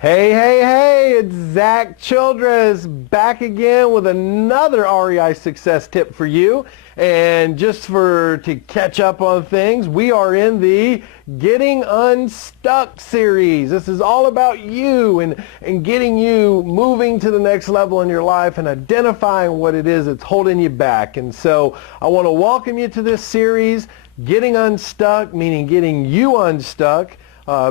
Hey, hey, hey, it's Zack Childress back again with another REI success tip for you. And just to catch up on things, we are in the Getting Unstuck series. This is all about you and getting you moving to the next level in your life and identifying what it is that's holding you back. And so I want to welcome you to this series, Getting Unstuck, meaning getting you unstuck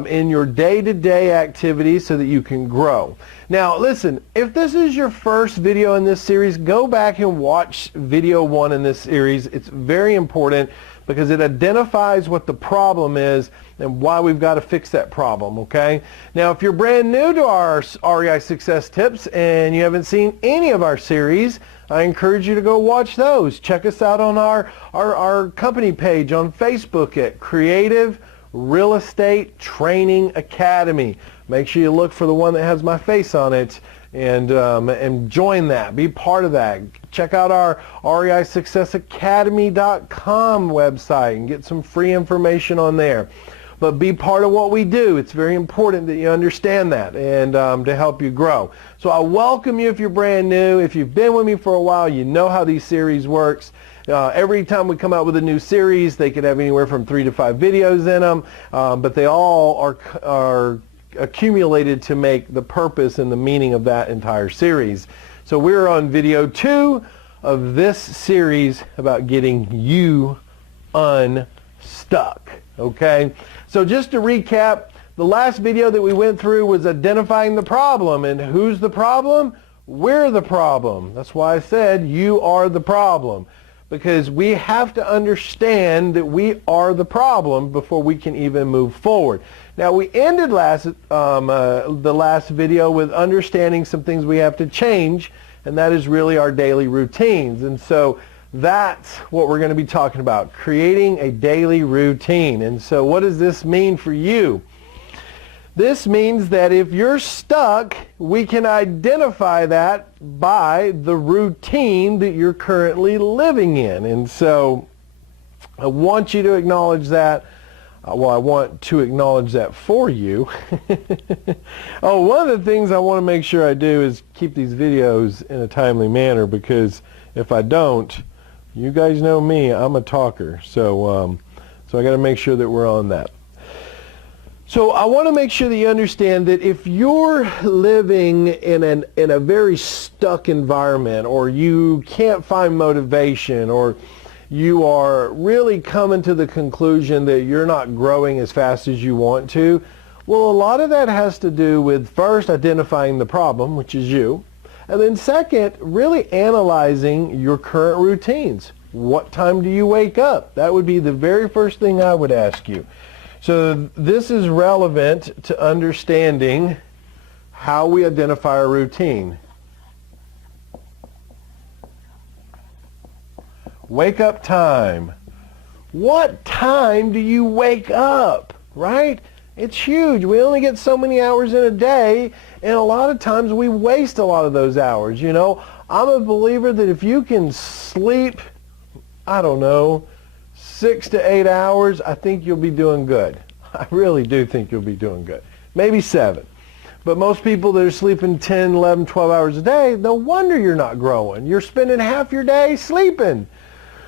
in your day-to-day activities so that you can grow. Now listen, if this is your first video in this series, go back and watch video 1 in this series. It's very important because it identifies what the problem is and why we've got to fix that problem, okay? Now if you're brand new to our REI Success Tips and you haven't seen any of our series, I encourage you to go watch those. Check us out on our company page on Facebook at Creative Real Estate Training Academy. Make sure you look for the one that has my face on it and join that. Be part of that. Check out our REISuccessAcademy.com website and get some free information on there. But be part of what we do. It's very important that you understand that and to help you grow. So I welcome you if you're brand new. If you've been with me for a while, you know how these series works. Every time we come out with a new series, they could have anywhere from 3 to 5 videos in them, but they all are accumulated to make the purpose and the meaning of that entire series. So we're on video 2 of this series about getting you unstuck. Okay? So just to recap, the last video that we went through was identifying the problem. And who's the problem? We're the problem. That's why I said you are the problem. Because we have to understand that we are the problem before we can even move forward. Now we ended the last video with understanding some things we have to change, and that is really our daily routines. And so that's what we're going to be talking about, creating a daily routine. And so what does this mean for you? This means that if you're stuck, we can identify that by the routine that you're currently living in. And so I want you to acknowledge that. Well, I want to acknowledge that for you. Oh, one of the things I want to make sure I do is keep these videos in a timely manner, because if I don't, you guys know me, I'm a talker. So I got to make sure that we're on that. So I want to make sure that you understand that if you're living in a very stuck environment, or you can't find motivation, or you are really coming to the conclusion that you're not growing as fast as you want to, well, a lot of that has to do with first identifying the problem, which is you, and then second, really analyzing your current routines. What time do you wake up? That would be the very first thing I would ask you. So this is relevant to understanding how we identify a routine. Wake up time. What time do you wake up, right? It's huge. We only get so many hours in a day, and a lot of times we waste a lot of those hours. You know, I'm a believer that if you can sleep, I don't know, 6 to 8 hours, I think you'll be doing good. I really do think you'll be doing good. Maybe 7. But most people that are sleeping 10, 11, 12 hours a day, no wonder you're not growing. You're spending half your day sleeping.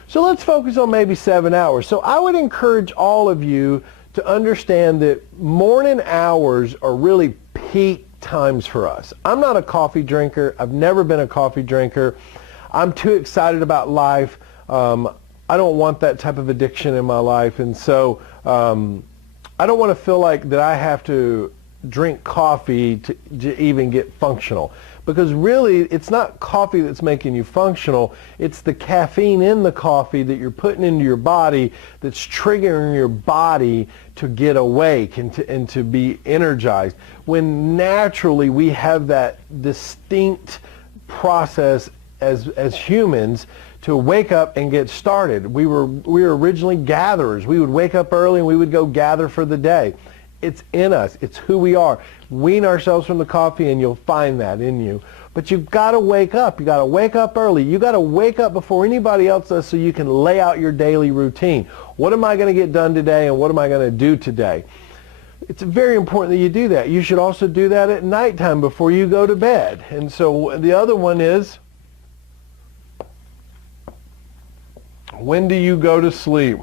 So let's focus on maybe 7 hours. So I would encourage all of you to understand that morning hours are really peak times for us. I'm not a coffee drinker. I've never been a coffee drinker. I'm too excited about life. I don't want that type of addiction in my life, and so I don't want to feel like that I have to drink coffee to even get functional, because really it's not coffee that's making you functional, it's the caffeine in the coffee that you're putting into your body that's triggering your body to get awake and to be energized, when naturally we have that distinct process as humans to wake up and get started. We were originally gatherers. We would wake up early and we would go gather for the day. It's in us. It's who we are. Wean ourselves from the coffee and you'll find that in you. But you've got to wake up. You've got to wake up early. You've got to wake up before anybody else does so you can lay out your daily routine. What am I going to get done today and what am I going to do today? it's very important that you do that. You should also do that at nighttime before you go to bed. And so the other one is, when do you go to sleep?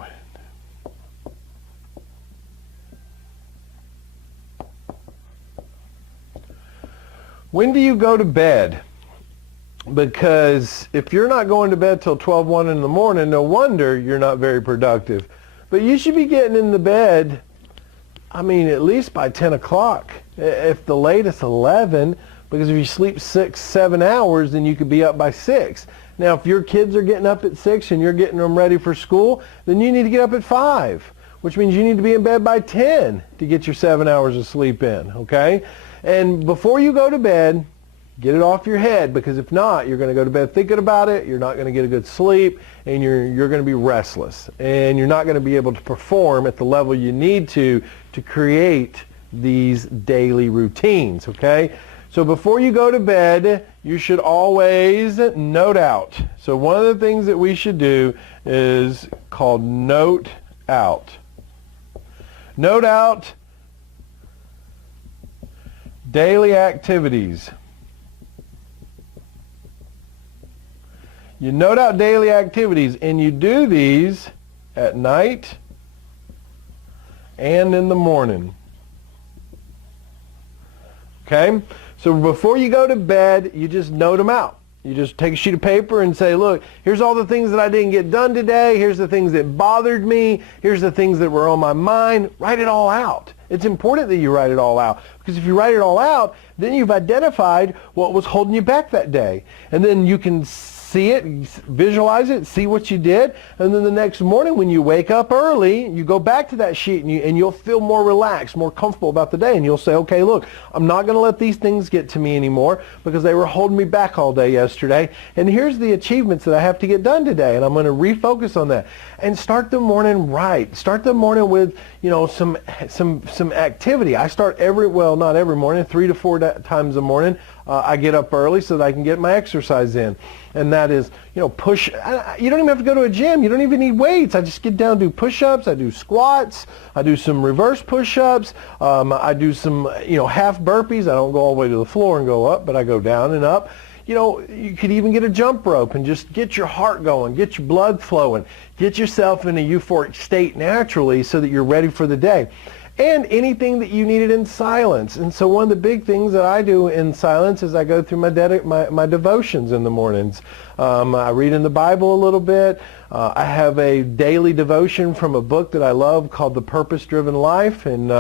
When do you go to bed? Because if you're not going to bed till 12, 1 in the morning, no wonder you're not very productive. But you should be getting in the bed, I mean, at least by 10 o'clock. If the latest 11, because if you sleep 6, 7 hours, then you could be up by 6. Now, if your kids are getting up at 6 and you're getting them ready for school, then you need to get up at 5, which means you need to be in bed by 10 to get your 7 hours of sleep in, okay? And before you go to bed, get it off your head, because if not, you're going to go to bed thinking about it, you're not going to get a good sleep, and you're going to be restless, and you're not going to be able to perform at the level you need to create these daily routines, okay? So before you go to bed, you should always note out. So one of the things that we should do is called note out. Note out daily activities. You note out daily activities, and you do these at night and in the morning. Okay? So before you go to bed, you just note them out. You just take a sheet of paper and say, look, here's all the things that I didn't get done today. Here's the things that bothered me. Here's the things that were on my mind. Write it all out. It's important that you write it all out, because if you write it all out, then you've identified what was holding you back that day. And then you can see it, visualize it, see what you did, and then the next morning when you wake up early, you go back to that sheet and you'll feel more relaxed, more comfortable about the day, and you'll say, okay, look, I'm not going to let these things get to me anymore because they were holding me back all day yesterday, and here's the achievements that I have to get done today, and I'm going to refocus on that. And start the morning right. Start the morning with, you know, some activity. I start not every morning, 3 to 4 times a morning. I get up early so that I can get my exercise in. And that is, you know, push. You don't even have to go to a gym. You don't even need weights. I just get down and do push-ups. I do squats. I do some reverse push-ups. I do some, you know, half burpees. I don't go all the way to the floor and go up, but I go down and up. You know, you could even get a jump rope and just get your heart going, get your blood flowing, get yourself in a euphoric state naturally so that you're ready for the day. And anything that you needed in silence. And so one of the big things that I do in silence is I go through my devotions in the mornings. I read in the Bible a little bit. I have a daily devotion from a book that I love called The Purpose-Driven Life, and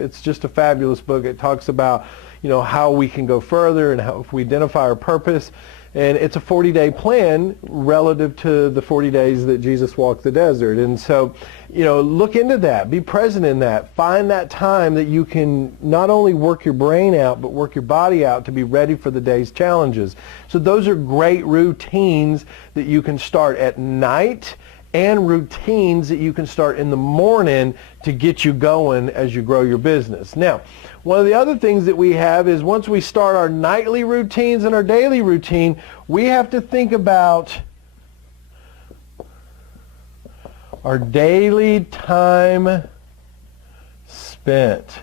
it's just a fabulous book. It talks about, you know, how we can go further and how if we identify our purpose. And it's a 40-day plan relative to the 40 days that Jesus walked the desert. And so, you know, look into that. Be present in that. Find that time that you can not only work your brain out, but work your body out to be ready for the day's challenges. So those are great routines that you can start at night, and routines that you can start in the morning to get you going as you grow your business. Now, one of the other things that we have is once we start our nightly routines and our daily routine, we have to think about our daily time spent.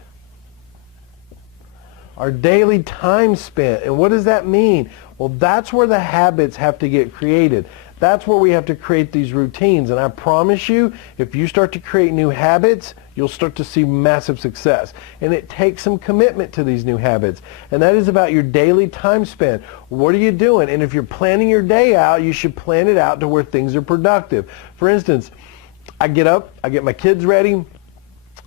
Our daily time spent. And what does that mean? Well, that's where the habits have to get created. That's where we have to create these routines. And I promise you, if you start to create new habits, you'll start to see massive success. And it takes some commitment to these new habits. And that is about your daily time spent. What are you doing? And if you're planning your day out, you should plan it out to where things are productive. For instance, I get up, I get my kids ready,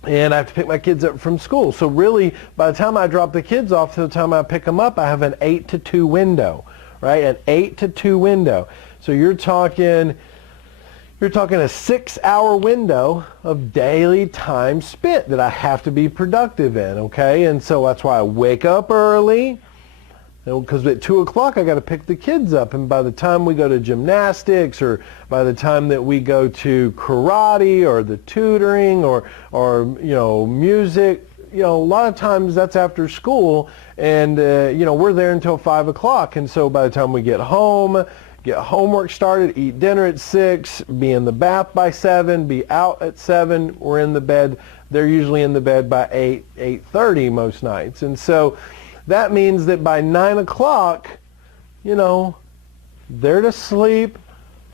and I have to pick my kids up from school. So really, by the time I drop the kids off to the time I pick them up, I have an 8 to 2 window, right? An 8 to 2 window. So you're talking a 6-hour window of daily time spent that I have to be productive in, okay? And so that's why I wake up early, because at 2 o'clock I got to pick the kids up, and by the time we go to gymnastics, or by the time that we go to karate or the tutoring or you know, music, you know, a lot of times that's after school, and you know, we're there until 5 o'clock, and so by the time we get home, get homework started, eat dinner at 6, be in the bath by 7, be out at 7, we're in the bed. They're usually in the bed by 8, 8:30 most nights. And so that means that by 9 o'clock, you know, they're to sleep.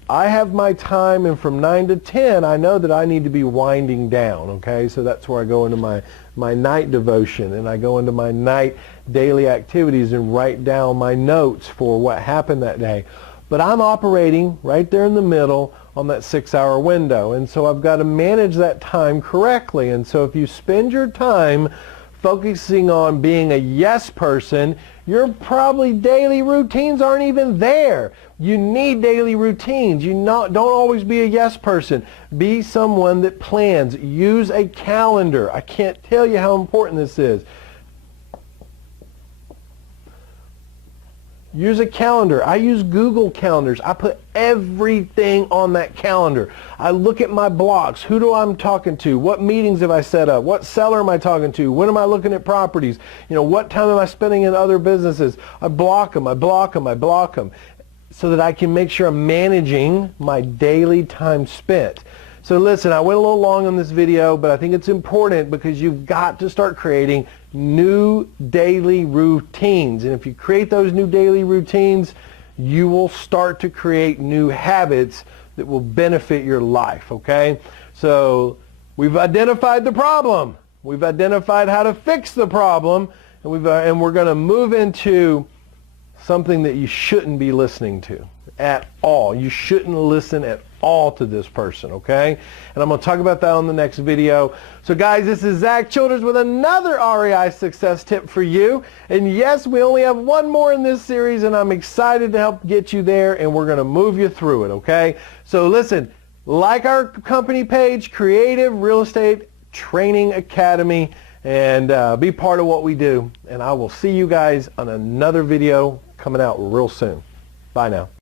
I have my time, and from 9 to 10, I know that I need to be winding down, okay? So that's where I go into my night devotion, and I go into my night daily activities and write down my notes for what happened that day. But I'm operating right there in the middle on that 6-hour window, and so I've got to manage that time correctly. And so if you spend your time focusing on being a yes person, your probably daily routines aren't even there. You need daily routines. Don't always be a yes person. Be someone that plans. Use a calendar. I can't tell you how important this is. Use a calendar. I use Google calendars. I put everything on that calendar. I look at my blocks. Who do I'm talking to? What meetings have I set up? What seller am I talking to? When am I looking at properties? You know, what time am I spending in other businesses? I block them. I block them. I block them, so that I can make sure I'm managing my daily time spent. So listen, I went a little long on this video, but I think it's important because you've got to start creating new daily routines. And if you create those new daily routines, you will start to create new habits that will benefit your life, okay? So we've identified the problem. We've identified how to fix the problem, and we're going to move into something that you shouldn't be listening to at all. You shouldn't listen at all to this person, okay? And I'm going to talk about that on the next video. So guys, this is Zack Childress with another REI success tip for you. And yes, we only have one more in this series, and I'm excited to help get you there, and we're going to move you through it, okay? So listen, like our company page, Creative Real Estate Training Academy, and be part of what we do. And I will see you guys on another video coming out real soon. Bye now.